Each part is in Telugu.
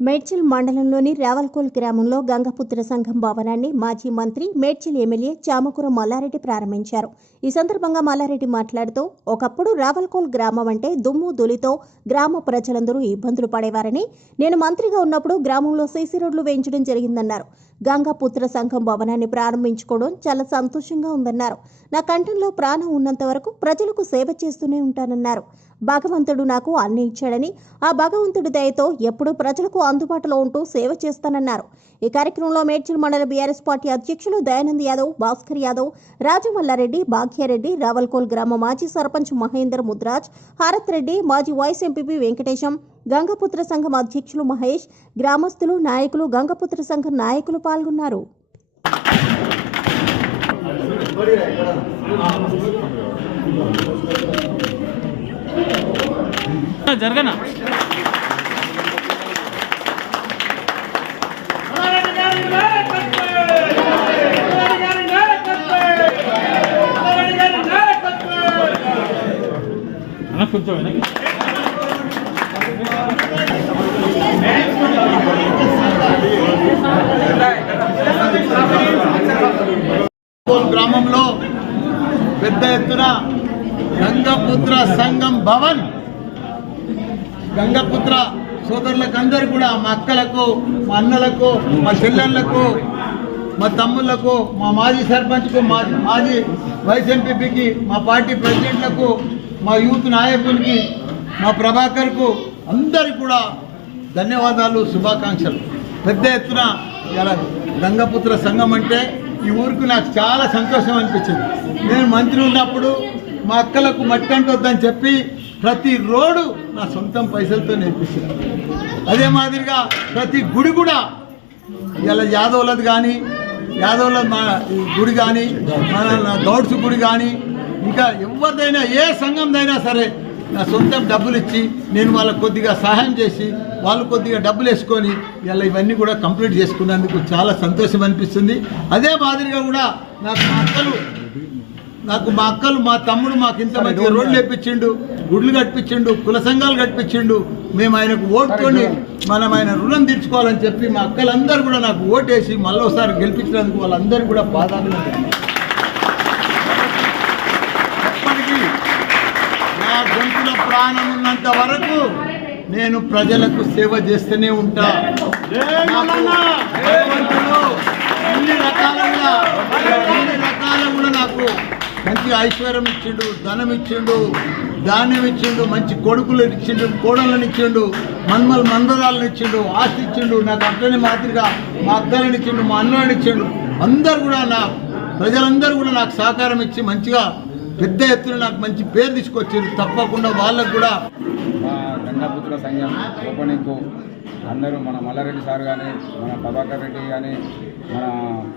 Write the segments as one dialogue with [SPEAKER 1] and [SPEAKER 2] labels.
[SPEAKER 1] మేడ్చల్ మండలంలోని రావల్కోల్ గ్రామంలో గంగపుత్ర సంఘం భవనాన్ని మాజీ మంత్రి మేడ్చల్ ఎమ్మెల్యే చామకూర మల్లారెడ్డి ప్రారంభించారు. ఈ సందర్భంగా మల్లారెడ్డి మాట్లాడుతూ ఒకప్పుడు రావల్కోల్ గ్రామం అంటే దుమ్ము దులితో గ్రామ ప్రజలందరూ ఇబ్బందులు పడేవారని నేను మంత్రిగా ఉన్నప్పుడు గ్రామంలో సీసీ రోడ్లు వేయించడం జరిగిందన్నారు. గంగాపుత్ర సంఘం భవనాన్ని ప్రారంభించుకోవడం చాలా సంతోషంగా ఉందన్నారు. నా కంఠంలో ప్రాణం ఉన్నంత వరకు ప్రజలకు సేవ చేస్తూనే ఉంటానన్నారు. భగవంతుడు నాకు అన్ని ఇచ్చాడని ఆ భగవంతుడి దయతో ఎప్పుడూ ప్రజలకు అందుబాటులో ఉంటూ సేవ చేస్తానన్నారు. ఈ కార్యక్రమంలో మేడ్చల్ మండల బీఆర్ఎస్ పార్టీ అధ్యక్షులు దయానంద్ యాదవ్ భాస్కర్ యాదవ్ రాజమల్లారెడ్డి భాగ్యారెడ్డి రావల్కోల్ గ్రామ మాజీ సర్పంచ్ మహేందర్ ముద్రాజ్ హారత్ రెడ్డి మాజీ వైస్ ఎంపీపీ వెంకటేశం గంగపుత్ర సంఘం అధ్యక్షులు మహేష్ గ్రామస్తులు నాయకులు గంగపుత్ర సంఘం నాయకులు పాల్గొన్నారు.
[SPEAKER 2] జరగనా? కొంచెం వెనక్కి.
[SPEAKER 3] గ్రామంలో పెద్ద ఎత్తున గంగపుత్ర సంఘం భవన్. గంగపుత్ర సోదరులకు అందరు కూడా మా అక్కలకు మా అన్నలకు మా చెల్లెళ్ళకు మా తమ్ముళ్ళకు మా మాజీ సర్పంచ్కు మా మాజీ వైస్ ఎంపీపీకి మా పార్టీ ప్రెసిడెంట్లకు మా యూత్ నాయకునికి మా ప్రభాకర్కు అందరికి కూడా ధన్యవాదాలు శుభాకాంక్షలు. పెద్ద ఎత్తున ఇలా గంగపుత్ర సంఘం అంటే ఈ ఊరికి నాకు చాలా సంతోషం అనిపించింది. నేను మంత్రి ఉన్నప్పుడు మా అక్కలకు మట్టి అంటొద్దని చెప్పి ప్రతి రోడ్డు నా సొంతం పైసలతో నేర్పించాను అదే మాదిరిగా ప్రతి గుడి కూడా ఇలా యాదవులది కానీ యాదవుల మా గుడి కానీ మన గౌడ్స్ గుడి కానీ ఇంకా ఎవరిదైనా ఏ సంఘందైనా సరే నా సొంతం డబ్బులు ఇచ్చి నేను వాళ్ళకు కొద్దిగా సహాయం చేసి వాళ్ళు కొద్దిగా డబ్బులు వేసుకొని ఇలా ఇవన్నీ కూడా కంప్లీట్ చేసుకున్నందుకు చాలా సంతోషం అనిపిస్తుంది. అదే మాదిరిగా కూడా నాకు మా అక్కలు నాకు మా అక్కలు మా తమ్ముడు మాకు ఇంత మంచి రోడ్లు వేపించిండు గుడ్లు కట్టించిండు కుల సంఘాలు కట్టించిండు. మేము ఆయనకు ఓటుకొని మనం ఆయన రుణం తీర్చుకోవాలని చెప్పి మా అక్కలందరూ కూడా నాకు ఓటేసి మళ్ళీసారి గెలిపించినందుకు వాళ్ళందరూ కూడా ఎప్పటికీ నా గొంతుల ప్రాణం ఉన్నంత వరకు నేను ప్రజలకు సేవ చేస్తూనే ఉంటా. అన్ని రకాలుగా అన్ని రకాల కూడా నాకు మంచి ఐశ్వర్యం ఇచ్చిండు ధనం ఇచ్చిండు ధాన్యం ఇచ్చిండు మంచి కొడుకులు ఇచ్చిండు కోడళ్ళని ఇచ్చిండు మన్మల్ మందరాలను ఇచ్చిండు ఆస్తి ఇచ్చిండు నాకు అక్కని మాదిరిగా మా అక్కలను ఇచ్చిండు మా అన్నలను ఇచ్చిండు. అందరు కూడా నా ప్రజలందరూ కూడా నాకు సహకారం ఇచ్చి మంచిగా పెద్ద ఎత్తున నాకు మంచి పేరు తీసుకొచ్చారు తప్పకుండా వాళ్ళకు కూడా
[SPEAKER 4] మా గంగాపుత్ర సంఘం ఓపెనింగ్ అందరూ మన మల్లారెడ్డి సార్ కానీ మన ప్రభాకర్ రెడ్డి కానీ మన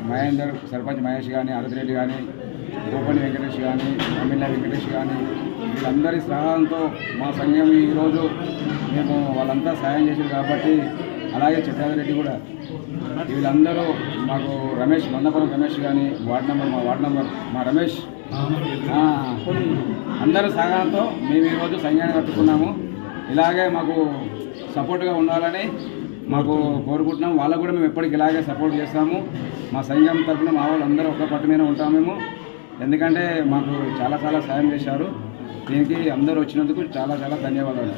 [SPEAKER 4] మహేందర్ సర్పంచ్ మహేష్ కానీ రెడ్డి కానీ గోపని వెంకటేష్ కానీ ఎమ్మెల్యే వెంకటేష్ కానీ వీళ్ళందరి సహాయంతో మా సంఘం ఈరోజు మేము వాళ్ళంతా సహాయం చేశారు కాబట్టి అలాగే చిట్టారెడ్డి కూడా. వీళ్ళందరూ మాకు రమేష్ మందపురం రమేష్ కానీ వార్డ్ నెంబర్ మా వార్డ్ నెంబర్ మా రమేష్. అందరూ అందరి సహాయంతో మేము ఈరోజు సంఘాన్ని కట్టుకున్నాము. ఇలాగే మాకు సపోర్ట్గా ఉండాలని మాకు కోరుకుంటున్నాం. వాళ్ళకు కూడా మేము ఎప్పటికి ఇలాగే సపోర్ట్ చేస్తాము. మా సంఘం తరఫున మా వాళ్ళు అందరూ ఒక పట్టు మీద ఉంటాము మేము. ఎందుకంటే మాకు చాలా చాలా సాయం చేశారు. దీనికి అందరూ వచ్చినందుకు చాలా చాలా ధన్యవాదాలు.